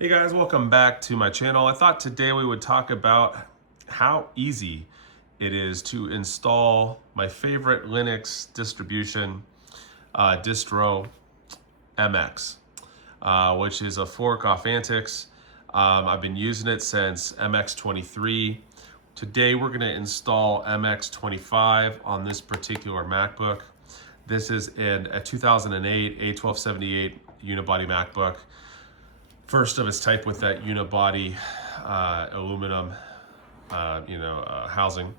Hey guys, welcome back to my channel. I thought today we would talk about how easy it is to install my favorite Linux distribution, distro MX, which is a fork off Antix. I've been using it since MX23. Today we're going to install MX25 on this particular MacBook. This is a 2008 A1278 unibody MacBook. First of its type with that unibody aluminum, housing,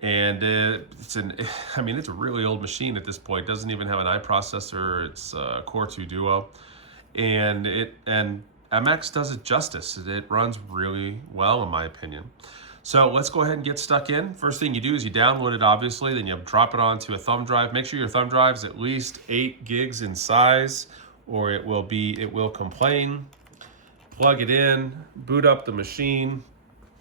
and it's a really old machine at this point. It doesn't even have an i-processor. It's a Core 2 Duo, and MX does it justice. It runs really well, in my opinion. So let's go ahead and get stuck in. First thing you do is you download it, obviously, then you drop it onto a thumb drive. Make sure your thumb drive is at least 8 gigs in size, or it will complain. Plug it in, boot up the machine.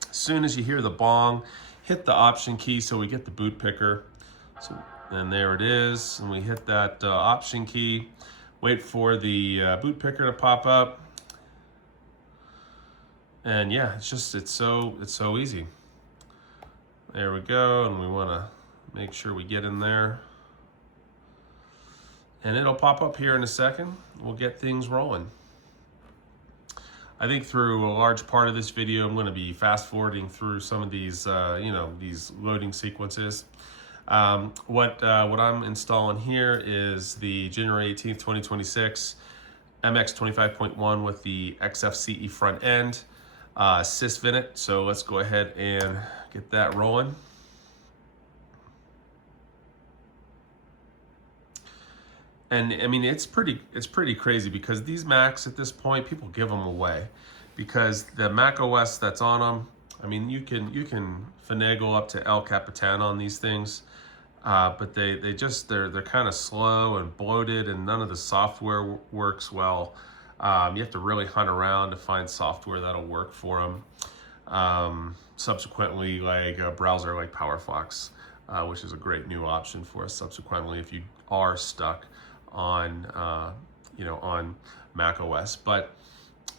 As soon as you hear the bong, hit the option key so we get the boot picker. And there it is, and we hit that option key. Wait for the boot picker to pop up. And yeah, it's so easy. There we go, and we want to make sure we get in there. And it'll pop up here in a second. We'll get things rolling. I think through a large part of this video, I'm going to be fast forwarding through some of these, these loading sequences. What I'm installing here is the January 18th, 2026 MX 25.1 with the XFCE front end, sysvinit. So let's go ahead and get that rolling. And I mean, it's pretty crazy because these Macs at this point, people give them away because the Mac OS that's on them, I mean, you can finagle up to El Capitan on these things, but they're kind of slow and bloated, and none of the software works well. You have to really hunt around to find software that'll work for them. Subsequently, like a browser like PowerFox, which is a great new option for us subsequently if you are stuck on on Mac OS. But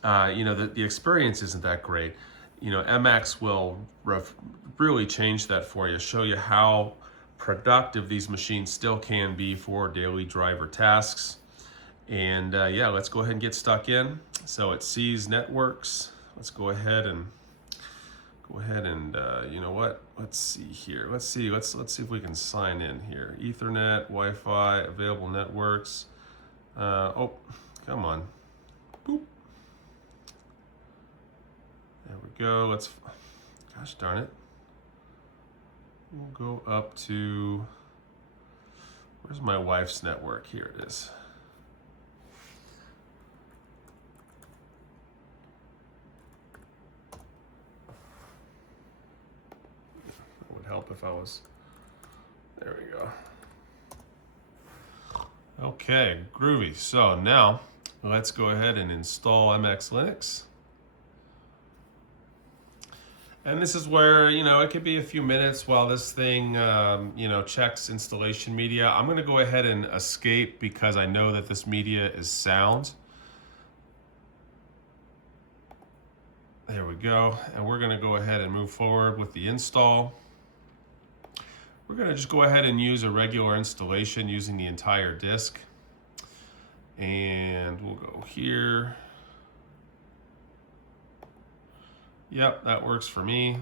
the experience isn't that great. MX will really change that for you, show you how productive these machines still can be for daily driver tasks. And yeah, let's go ahead and get stuck in. So it sees networks. Let's go ahead and you know what? Let's see here. Let's see if we can sign in here. Ethernet, Wi-Fi, available networks. Oh, come on. Boop. There we go. Gosh darn it. We'll go up to, where's my wife's network? Here it is. Help if I was, there we go. Okay, groovy. So now let's go ahead and install MX Linux. And this is where, it could be a few minutes while this thing, checks installation media. I'm gonna go ahead and escape because I know that this media is sound. There we go. And we're gonna go ahead and move forward with the install. We're going to just go ahead and use a regular installation using the entire disk. And we'll go here. Yep, that works for me.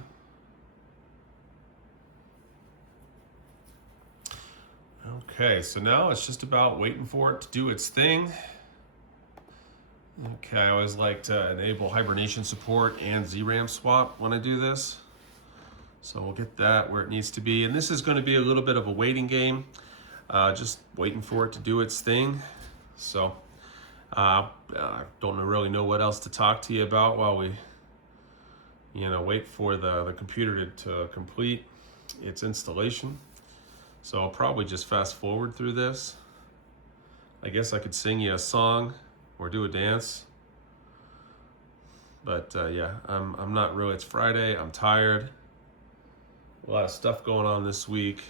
Okay, so now it's just about waiting for it to do its thing. Okay, I always like to enable hibernation support and ZRAM swap when I do this. So we'll get that where it needs to be. And this is going to be a little bit of a waiting game, just waiting for it to do its thing. So I don't really know what else to talk to you about while we, wait for the computer to complete its installation. So I'll probably just fast forward through this. I guess I could sing you a song or do a dance. But yeah, I'm not really, it's Friday, I'm tired. A lot of stuff going on this week.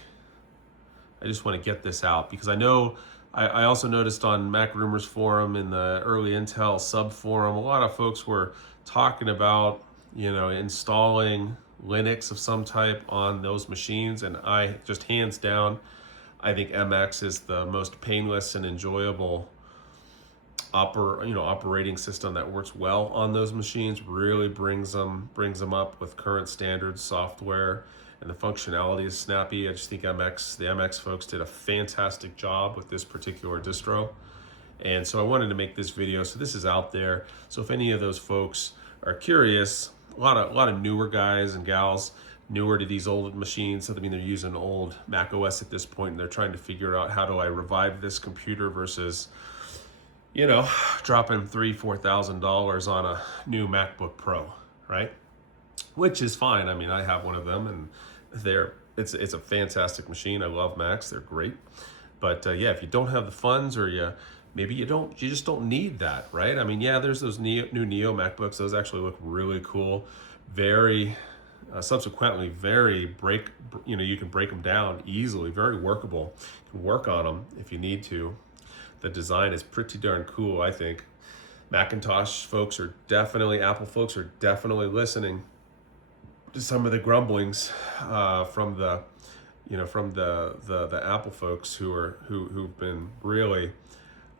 I just want to get this out because I know I also noticed on Mac Rumors Forum in the early Intel sub forum, a lot of folks were talking about, installing Linux of some type on those machines. And I just hands down, I think MX is the most painless and enjoyable operating system that works well on those machines. Really brings them up with current standards software, and the functionality is snappy. I just think the MX folks did a fantastic job with this particular distro. And so I wanted to make this video, so this is out there. So if any of those folks are curious, a lot of newer guys and gals, newer to these old machines, so I mean they're using old Mac OS at this point, and they're trying to figure out, how do I revive this computer versus dropping $3,000-$4,000 on a new MacBook Pro, right? Which is fine. I mean, I have one of them, and it's a fantastic machine. I love Macs; they're great. But yeah, if you don't have the funds, or you just don't need that, right? I mean, yeah, there's those new Neo MacBooks. Those actually look really cool. Very subsequently very you can break them down easily, very workable. You can work on them if you need to. The design is pretty darn cool, I think. Macintosh folks are definitely, Apple folks are definitely listening to some of the grumblings from the Apple folks who've been really,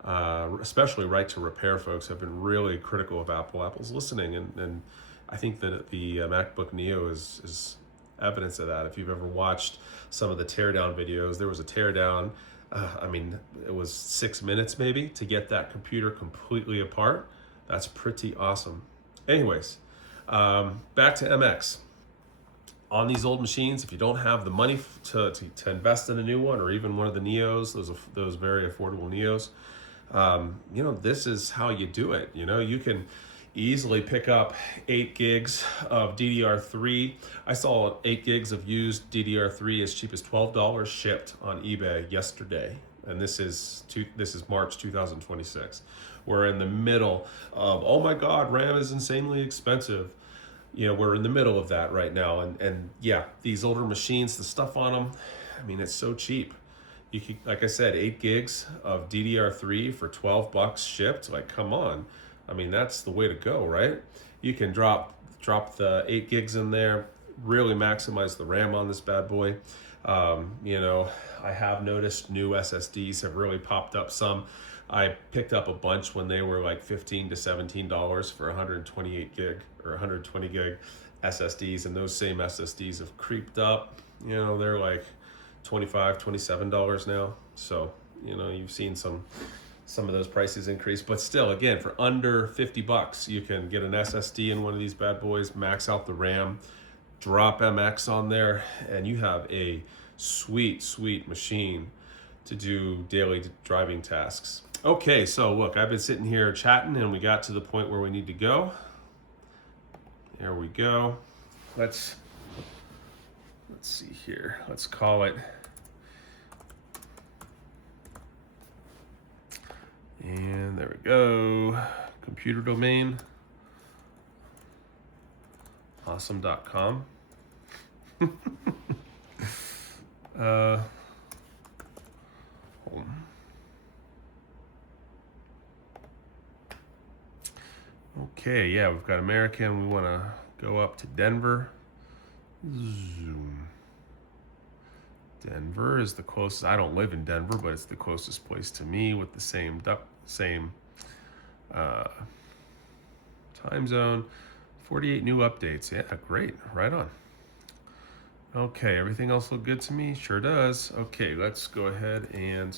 especially right to repair folks, have been really critical of Apple. Apple's listening, and I think that the MacBook Neo is evidence of that. If you've ever watched some of the teardown videos, there was a teardown. I mean, it was 6 minutes maybe to get that computer completely apart. That's pretty awesome. Anyways, back to MX. On these old machines, if you don't have the money to invest in a new one, or even one of the Neos, those very affordable Neos, this is how you do it. You can easily pick up 8 gigs of DDR3. I saw 8 gigs of used DDR3 as cheap as $12 shipped on eBay yesterday, and this is March 2026. We're in the middle of, oh my God, RAM is insanely expensive. We're in the middle of that right now, and yeah, these older machines, the stuff on them, I mean, it's so cheap. You could, like I said, 8 gigs of DDR3 for $12 shipped. Like, come on. I mean, that's the way to go, right? You can drop the 8 gigs in there, really maximize the RAM on this bad boy. I have noticed new SSDs have really popped up some. I picked up a bunch when they were like $15 to $17 for 128 gig or 120 gig SSDs, and those same SSDs have creeped up. They're like $25, $27 now. So, you've seen some of those prices increase, but still, again, for under $50, you can get an SSD in one of these bad boys, max out the RAM, drop MX on there, and you have a sweet machine to do daily driving tasks. Okay, so look, I've been sitting here chatting, and we got to the point where we need to go. There we go. Let's see here. Let's call it. And there we go. Computer domain. Awesome.com. Hold on. Okay, yeah, we've got American. We want to go up to Denver. Zoom. Denver is the closest. I don't live in Denver, but it's the closest place to me with the same time zone. 48 new updates. Yeah, great. Right on. Okay, everything else look good to me? Sure does. Okay, let's go ahead and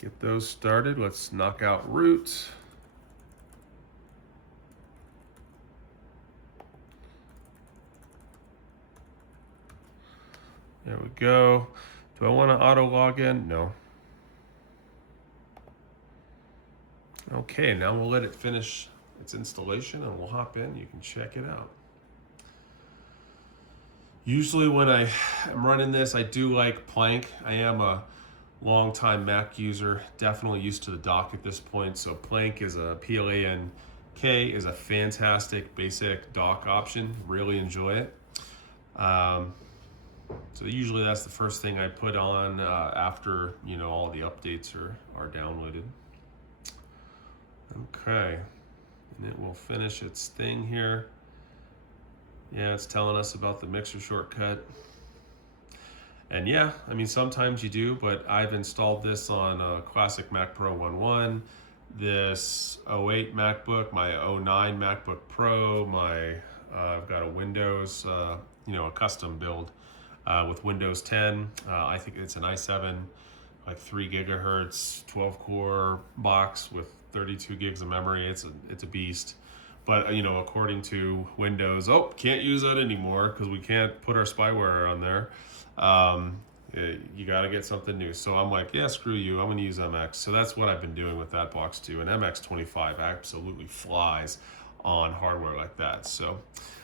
get those started. Let's knock out root. There we go. Do I want to auto log in? No. Okay, now we'll let it finish its installation and we'll hop in. You can check it out. Usually when I am running this, I do like Plank. I am a long-time Mac user, definitely used to the dock at this point. So Plank is a PLAN is a fantastic basic dock option. Really enjoy it. So usually that's the first thing I put on after all the updates are downloaded. Okay, and it will finish its thing here. Yeah, it's telling us about the mixer shortcut. And yeah, I mean, sometimes you do, but I've installed this on a classic Mac Pro 1.1, this 08 MacBook, my 09 MacBook Pro, I've got a Windows, a custom build with Windows 10. I think it's an i7, like 3 gigahertz, 12 core box with 32 gigs of memory. It's a beast. But according to Windows, can't use that anymore because we can't put our spyware on there. You got to get something new. So I'm like, yeah, screw you. I'm going to use MX. So that's what I've been doing with that box too. And MX25 absolutely flies on hardware like that. So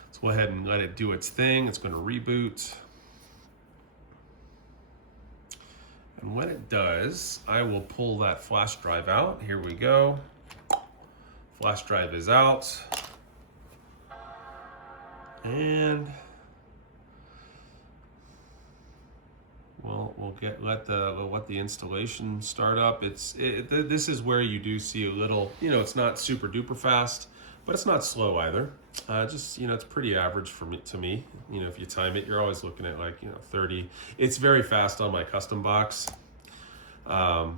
let's go ahead and let it do its thing. It's going to reboot. And when it does, I will pull that flash drive out. Here we go. Flash drive is out. And we'll let the installation start up. This is where you do see a little, it's not super duper fast, but it's not slow either. It's pretty average to me. If you time it, you're always looking at 30. It's very fast on my custom box. But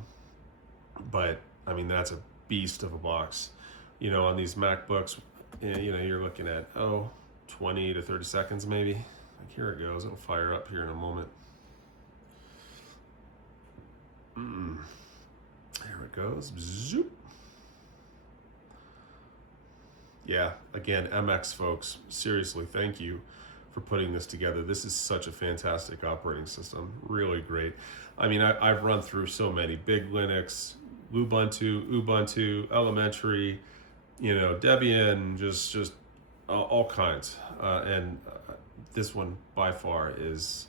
I mean, that's a beast of a box. On these MacBooks, you're looking at 20 to 30 seconds maybe. Like, here it goes. It'll fire up here in a moment. There it goes. Zoop. Yeah, again, MX folks, seriously, thank you for putting this together. This is such a fantastic operating system. Really great. I mean, I've run through so many: Big Linux, Ubuntu, Elementary, Debian, just all kinds. And this one by far is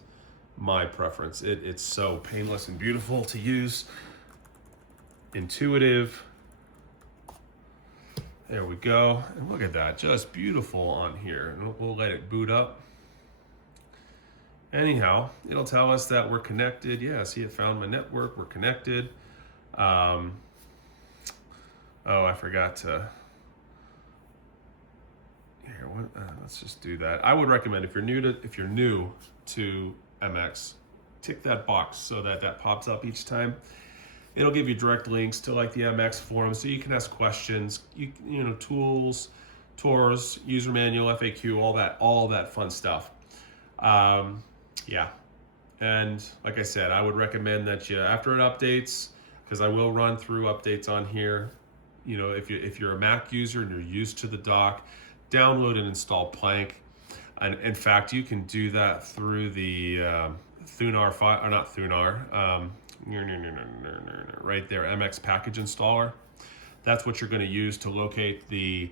my preference. It's so painless and beautiful to use, intuitive. There we go. And look at that, just beautiful on here. And we'll let it boot up. Anyhow, it'll tell us that we're connected. Yeah, see, it found my network. We're connected. I forgot to. Here, let's just do that. I would recommend if you're new to MX, tick that box so that pops up each time. It'll give you direct links to the MX forum, so you can ask questions. Tools, tours, user manual, FAQ, all that fun stuff. Yeah, and like I said, I would recommend that you, after it updates, because I will run through updates on here. If you're a Mac user and you're used to the dock, download and install Plank. And in fact, you can do that through the Thunar file, or not Thunar, right there, MX package installer. That's what you're going to use to locate the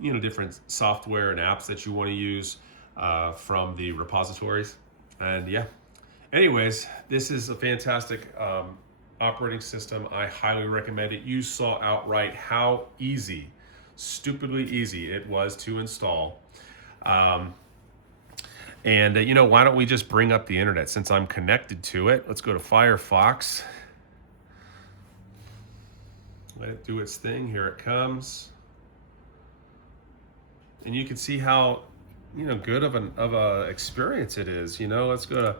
different software and apps that you want to use from the repositories. And yeah, anyways, this is a fantastic operating system. I highly recommend it. You saw outright how stupidly easy it was to install. Why don't we just bring up the internet since I'm connected to it? Let's go to Firefox. Let it do its thing. Here it comes. And you can see how good of a experience it is. Let's go to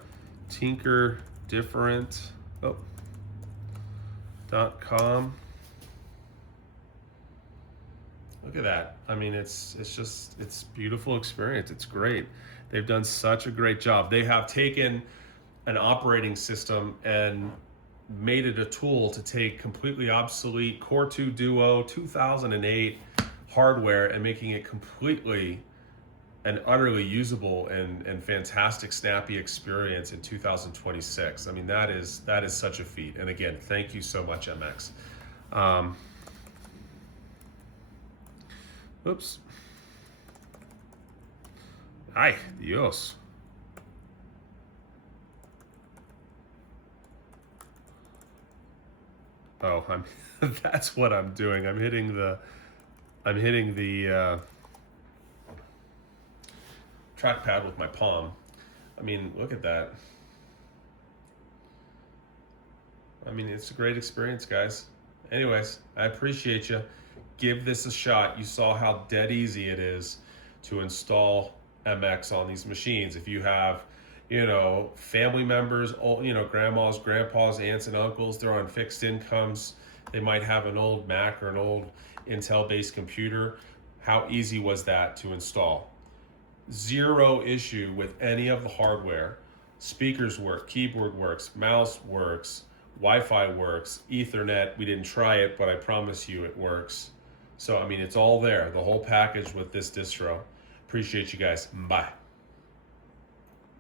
tinkerdifferent.com. Look at that. I mean, it's beautiful experience. It's great. They've done such a great job. They have taken an operating system and made it a tool to take completely obsolete Core 2 Duo 2008 hardware and making it completely and utterly usable and fantastic, snappy experience in 2026. I mean, that is such a feat. And again, thank you so much, MX. Oops. Ay, Dios. Oh, that's what I'm doing. I'm hitting the I'm hitting the trackpad with my palm. I mean, look at that. I mean, it's a great experience, guys. Anyways, I appreciate you. Give this a shot. You saw how dead easy it is to install MX on these machines. If you have, family members, grandmas, grandpas, aunts, and uncles, they're on fixed incomes. They might have an old Mac or an old Intel-based computer. How easy was that to install? Zero issue with any of the hardware. Speakers work, keyboard works, mouse works, Wi-Fi works, Ethernet. We didn't try it, but I promise you it works. So, I mean, it's all there, the whole package with this distro. Appreciate you guys. Bye.